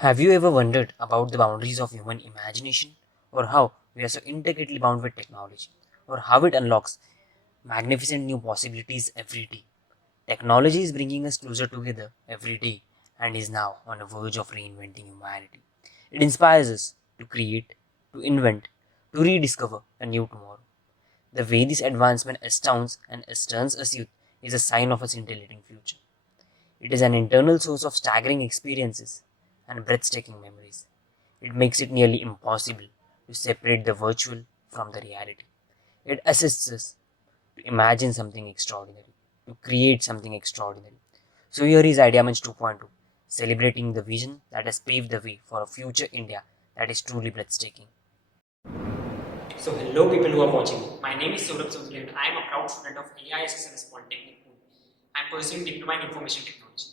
Have you ever wondered about the boundaries of human imagination, or how we are so intricately bound with technology, or how it unlocks magnificent new possibilities every day? Technology is bringing us closer together every day and is now on the verge of reinventing humanity. It inspires us to create, to invent, to rediscover a new tomorrow. The way this advancement astounds and astounds us youth is a sign of a scintillating future. It is an internal source of staggering experiences and breathtaking memories. It makes it nearly impossible to separate the virtual from the reality. It assists us to imagine something extraordinary, to create something extraordinary. So here is IdeaManch 2.2, celebrating the vision that has paved the way for a future India that is truly breathtaking. So hello people who are watching. My name is Sourabh Chaudhari and I am a proud student of AISSMS Polytechnic. I am pursuing Diploma in Information Technology.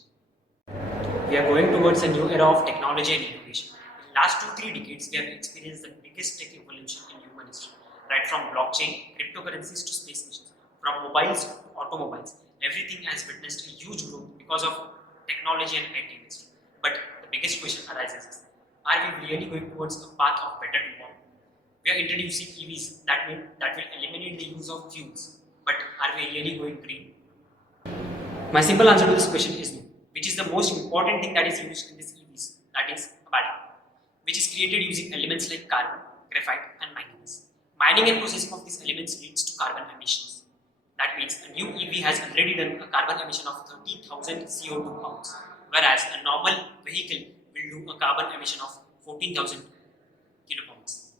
We are going towards a new era of technology and innovation. In the last 2-3 decades, we have experienced the biggest tech evolution in human history. Right from blockchain, cryptocurrencies to space missions, from mobiles to automobiles, everything has witnessed a huge growth because of technology and IT industry. But the biggest question arises is, are we really going towards a path of better tomorrow? We are introducing EVs that will eliminate the use of fuels, but are we really going green? My simple answer to this question is no, which is the most important thing that is used in these EVs, that is a battery, which is created using elements like carbon, graphite, and manganese. Mining and processing of these elements leads to carbon emissions. That means a new EV has already done a carbon emission of 30,000 CO2 pounds, whereas a normal vehicle will do a carbon emission of 14,000 kilopounds.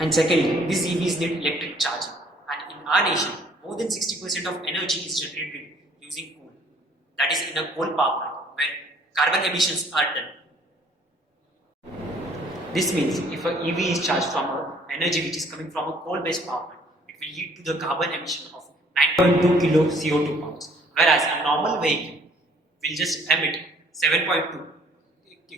And secondly, these EVs need electric charging. And in our nation, more than 60% of energy is generated using coal. That is in a coal power plant where carbon emissions are done. This means if an EV is charged from energy which is coming from a coal-based power plant, it will lead to the carbon emission of 9.2 kilo CO2 pounds, whereas a normal vehicle will just emit 7.2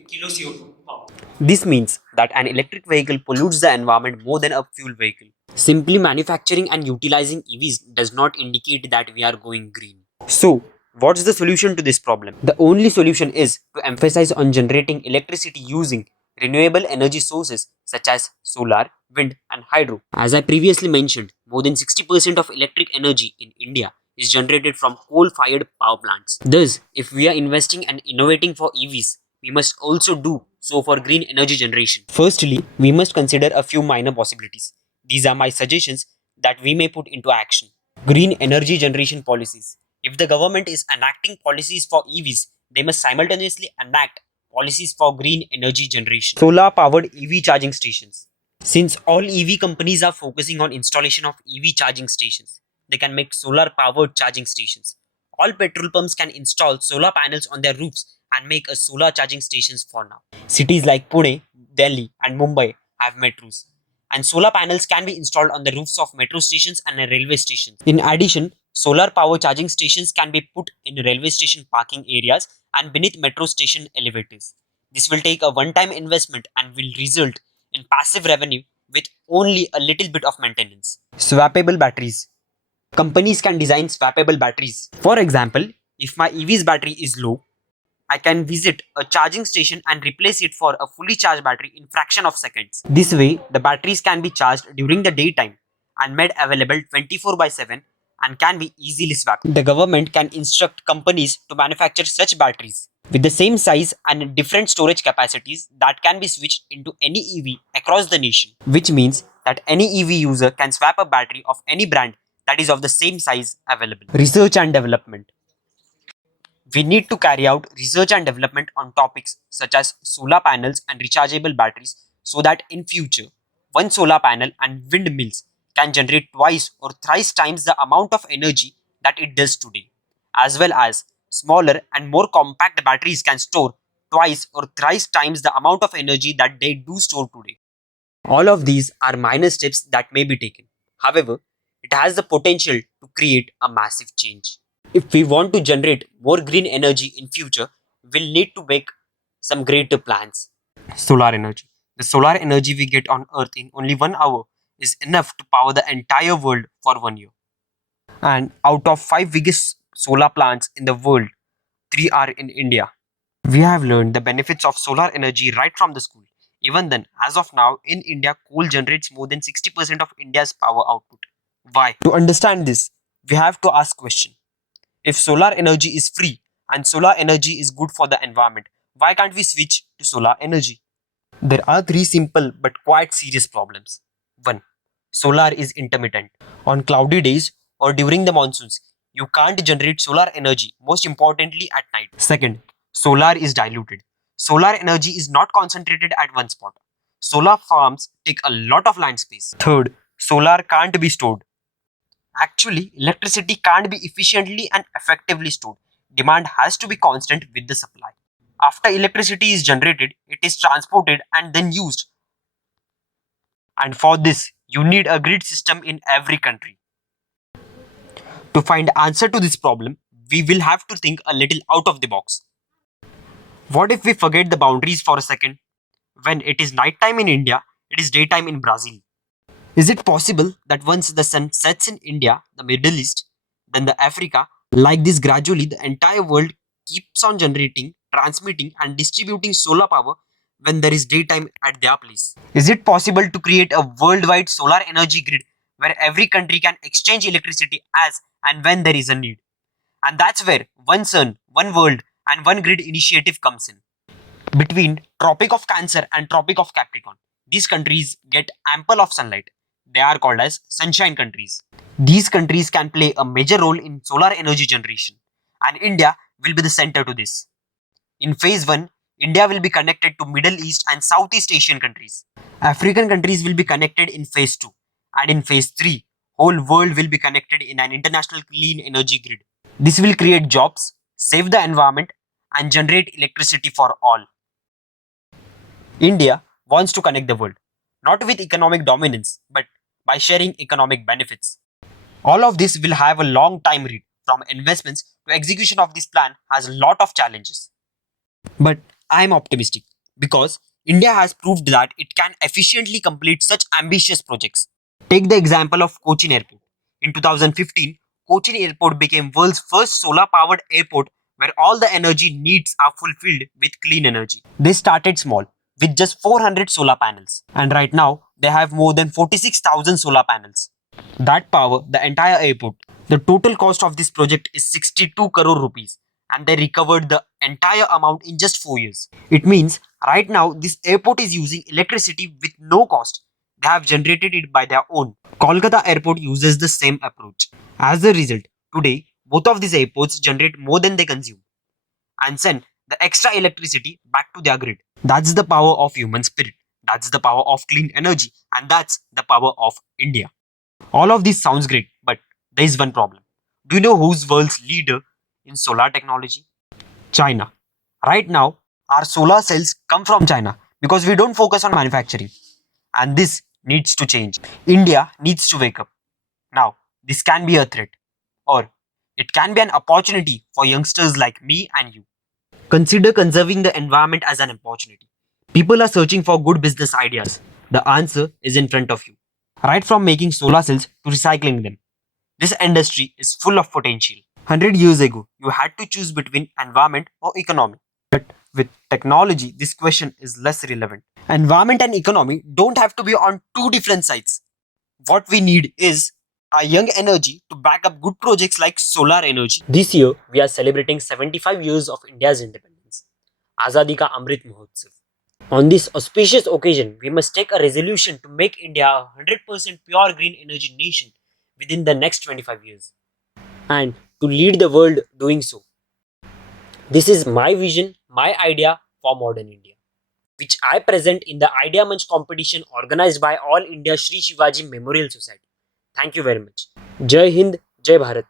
kilo CO2 pounds. This means that an electric vehicle pollutes the environment more than a fuel vehicle. Simply manufacturing and utilizing EVs does not indicate that we are going green. So, what's the solution to this problem? The only solution is to emphasize on generating electricity using renewable energy sources such as solar, wind, and hydro. As I previously mentioned, more than 60% of electric energy in India is generated from coal-fired power plants. Thus, if we are investing and innovating for EVs, we must also do so for green energy generation. Firstly, we must consider a few minor possibilities. These are my suggestions that we may put into action. Green energy generation policies. If the government is enacting policies for EVs, they must simultaneously enact policies for green energy generation. Solar powered EV charging stations. Since all EV companies are focusing on installation of EV charging stations, they can make solar powered charging stations. All petrol pumps can install solar panels on their roofs and make a solar charging stations for now. Cities like Pune, Delhi, and Mumbai have metros, and solar panels can be installed on the roofs of metro stations and railway stations. In addition, solar power charging stations can be put in railway station parking areas and beneath metro station elevators. This will take a one-time investment and will result in passive revenue with only a little bit of maintenance. Swappable batteries. Companies can design swappable batteries. For example, if my EV's battery is low, I can visit a charging station and replace it for a fully charged battery in fraction of seconds. This way, the batteries can be charged during the daytime and made available 24/7 and can be easily swapped. The government can instruct companies to manufacture such batteries with the same size and different storage capacities that can be switched into any EV across the nation, which means that any EV user can swap a battery of any brand that is of the same size available. Research and development. We need to carry out research and development on topics such as solar panels and rechargeable batteries so that in future, one solar panel and windmills can generate twice or thrice times the amount of energy that it does today, as well as smaller and more compact batteries can store twice or thrice times the amount of energy that they do store today. All of these are minor steps that may be taken. However, it has the potential to create a massive change. If we want to generate more green energy in future, we'll need to make some greater plans. Solar energy. The solar energy we get on Earth in only 1 hour is enough to power the entire world for 1 year. And out of 5 biggest solar plants in the world, 3 are in India. We have learned the benefits of solar energy right from the school. Even then, as of now, in India, coal generates more than 60% of India's power output. Why? To understand this, we have to ask question. If solar energy is free and solar energy is good for the environment, why can't we switch to solar energy? There are three simple but quite serious problems. 1. Solar is intermittent. On cloudy days or during the monsoons, you can't generate solar energy, most importantly at night. Second, solar is diluted. Solar energy is not concentrated at one spot. Solar farms take a lot of land space. Third, solar can't be stored. Actually, electricity can't be efficiently and effectively stored. Demand has to be constant with the supply. After electricity is generated, it is transported and then used. And for this, you need a grid system in every country. To find answer to this problem, we will have to think a little out of the box. What if we forget the boundaries for a second? When it is nighttime in India, it is daytime in Brazil. Is it possible that once the sun sets in India, the Middle East, then the Africa, like this gradually the entire world keeps on generating, transmitting and distributing solar power when there is daytime at their place? Is it possible to create a worldwide solar energy grid where every country can exchange electricity as and when there is a need? And that's where one sun, one world and one grid initiative comes in. Between Tropic of Cancer and Tropic of Capricorn, these countries get ample of sunlight. They are called as sunshine countries. These countries can play a major role in solar energy generation, and India will be the center to this. In phase 1, India will be connected to Middle East and Southeast Asian countries. African countries will be connected in phase 2, and in phase 3, whole world will be connected in an international clean energy grid. This will create jobs, save the environment, and generate electricity for all. India wants to connect the world, not with economic dominance, but by sharing economic benefits. All of this will have a long time read. From investments to execution of this plan has a lot of challenges. But I am optimistic because India has proved that it can efficiently complete such ambitious projects. Take the example of Cochin Airport. In 2015, Cochin Airport became world's first solar powered airport where all the energy needs are fulfilled with clean energy. They started small with just 400 solar panels, and right now they have more than 46,000 solar panels that power the entire airport. The total cost of this project is 62 crore rupees, and they recovered the entire amount in just 4 years. It means right now this airport is using electricity with no cost. They have generated it by their own. Kolkata airport uses the same approach. As a result, today both of these airports generate more than they consume and send the extra electricity back to their grid. That's the power of human spirit. That's the power of clean energy, and that's the power of India. All of this sounds great, but there is one problem. Do you know who's world's leader in solar technology? China. Right now, our solar cells come from China because we don't focus on manufacturing. And this needs to change. India needs to wake up. Now, this can be a threat, or it can be an opportunity for youngsters like me and you. Consider conserving the environment as an opportunity. People are searching for good business ideas. The answer is in front of you. Right from making solar cells to recycling them. This industry is full of potential. 100 years ago, you had to choose between environment or economy. But with technology, this question is less relevant. Environment and economy don't have to be on two different sides. What we need is a young energy to back up good projects like solar energy. This year, we are celebrating 75 years of India's independence. Azadi Ka Amrit Mahotsav. On this auspicious occasion, we must take a resolution to make India a 100% pure green energy nation within the next 25 years and to lead the world doing so. This is my vision, my idea for modern India, which I present in the Idea Munch competition organized by All India Shri Shivaji Memorial Society. Thank you very much. Jai Hind, Jai Bharat.